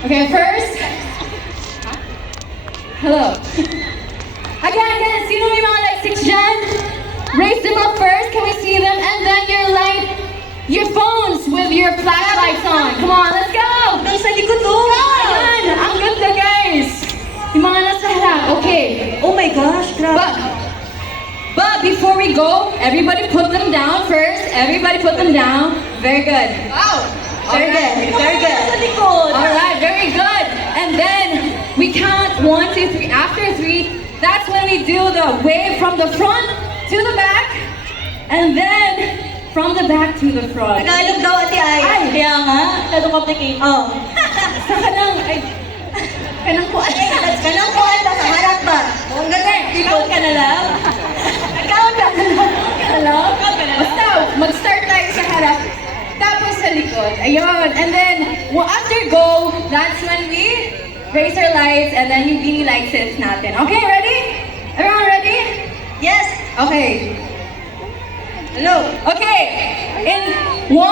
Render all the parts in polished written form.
Okay, first. Hello. Again, sino may mga light sticks dyan? Raise them up first, can we see them? And then your phones with your flashlights on. Come on, let's go! Hanggang sa likod to! Ayan, ang ganda guys! Yung mga nasa harap, okay. Oh my gosh, grabe. But before we go, everybody put them down first. Everybody put them down. Very good. Wow! Very good. Very good. Sa likod. Alright, very good. And then we count 1, 2, 3. After 3, that's when we do the wave from the front to the back. And then from the back to the front. Tagalog daw, Ate Ay. Ay. Kaya nga, kado complicated. Oh. Sa kanang, kanang kuan. Kanang kuhan ba sa harap ba? Ang ganda. Ikaw ka na lang. Count ka na lang. Hello? Basta, mag-start tayo sa harap. Tapos sa likod. Ayun. And then, after go, that's when we raise our lights and then yung beanie light sets natin. Okay, ready? Everyone ready? Yes. Okay. Hello. Okay. In 1, 2,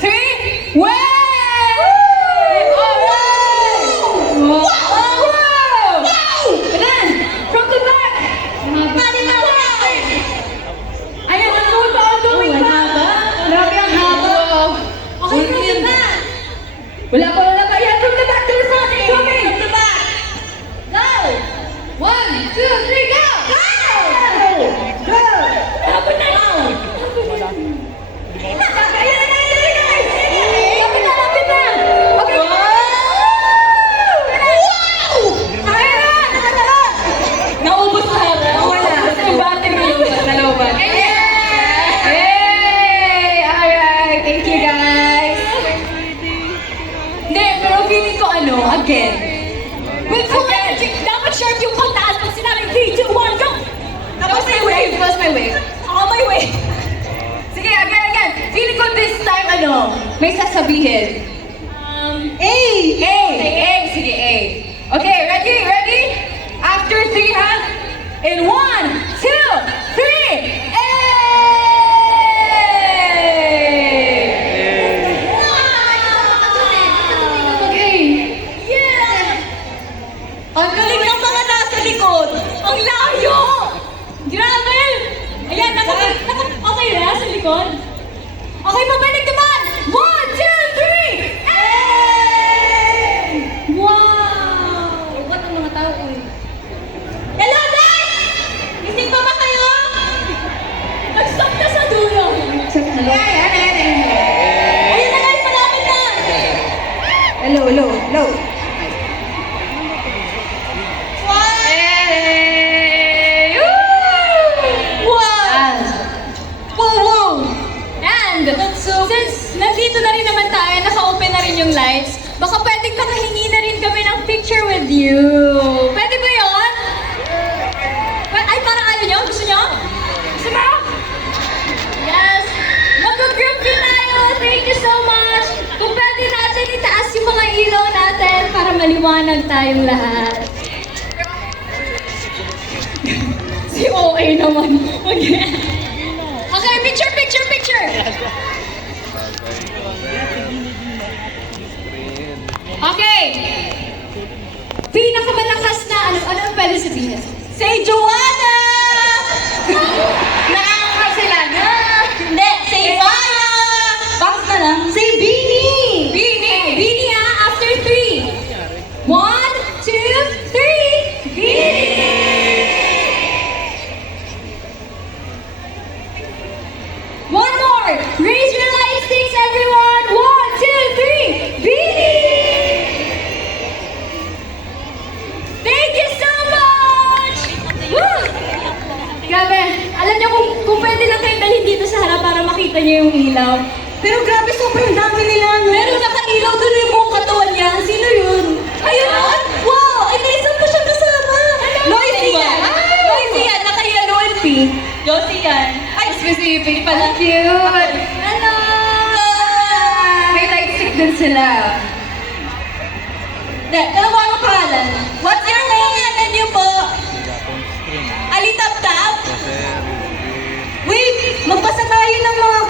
3, wave! Alright! Wow! Wow! And then, from the back. Ayan, ongoing pa. Grabe ang haba. Okay, from the back. Wala pa. Ayan, from the back to the front. Coming. From the back. Go! 1, 2, 3, go! Go! Go! Lapit na! Ayan na, guys! Lapit na! Okay. Wow! Ayan na! Naubos na. Wala. Kasi yung battery yung nalobat. Yay! Alright, thank you guys. Hindi, pero feeling ko again. Wait, dapat sharp yung pagtaas pag sinabing 3, 2, 1, go! Tapos may wave. Tapos may wave. Ako may wave. Sige, again. Feeling ko this time, may sasabihin. A. A. Sige, A. Okay, ready? After 3, ha? In 1, 2, 3, A! Okay. Yeah! Ang galing ng mga nasa likod. Ang layo! Grabe! Ayan, okay na sa likod? Okay, pabalik naman! 1, 2, 3! Hey! Wow! What ang mga tao ko Hello, guys! Gising pa ba kayo? Nag-stop na sa dulo! Ayun na guys, malapit na. Hello. Wow! And since nandito na rin naman tayo, naka-open na rin yung lights, baka pwedeng makahingi na rin kami ng picture with you. Pwede ba yun? Ay, parang ayaw nyo? Gusto nyo? Gusto mo? Yes! Mag-group din tayo! Thank you so much! Kung pwede natin itaas yung mga ilaw natin para maliwanag tayong lahat. Si OA naman. Okay, picture! Okay! Pinakamalakas na, ano ang pwede sabihin? Say Joanna! Nakakakal sila na! Hindi, say Maya! Box na lang. Say Beanie! Beanie ha, after 3. 1, 2, 3. Beanie! One more! Raise your light sticks, everyone! 1, 2, 3. Beanie! Thank you so much! Woo! Grabe, alam niyo kung pwede lang kayong dalhin dito sa harap para makita niyo yung ilaw. Pero grabe, sobrang dami nila. Meron nakailaw doon yung buong katawan niya. Sino yun? Ayun! Wow! Ay, may isa pa siya kasama! Noisy yan! Noisy yan! Naka-yellow and pink. Josie yan. Ay, specific pala. Cute! Hello! May light stick din sila. Hindi, dalawa ang pangalan. What's your name? Pangalan niyo po? Alitap-tap? Wait! Magbasa tayo ng mga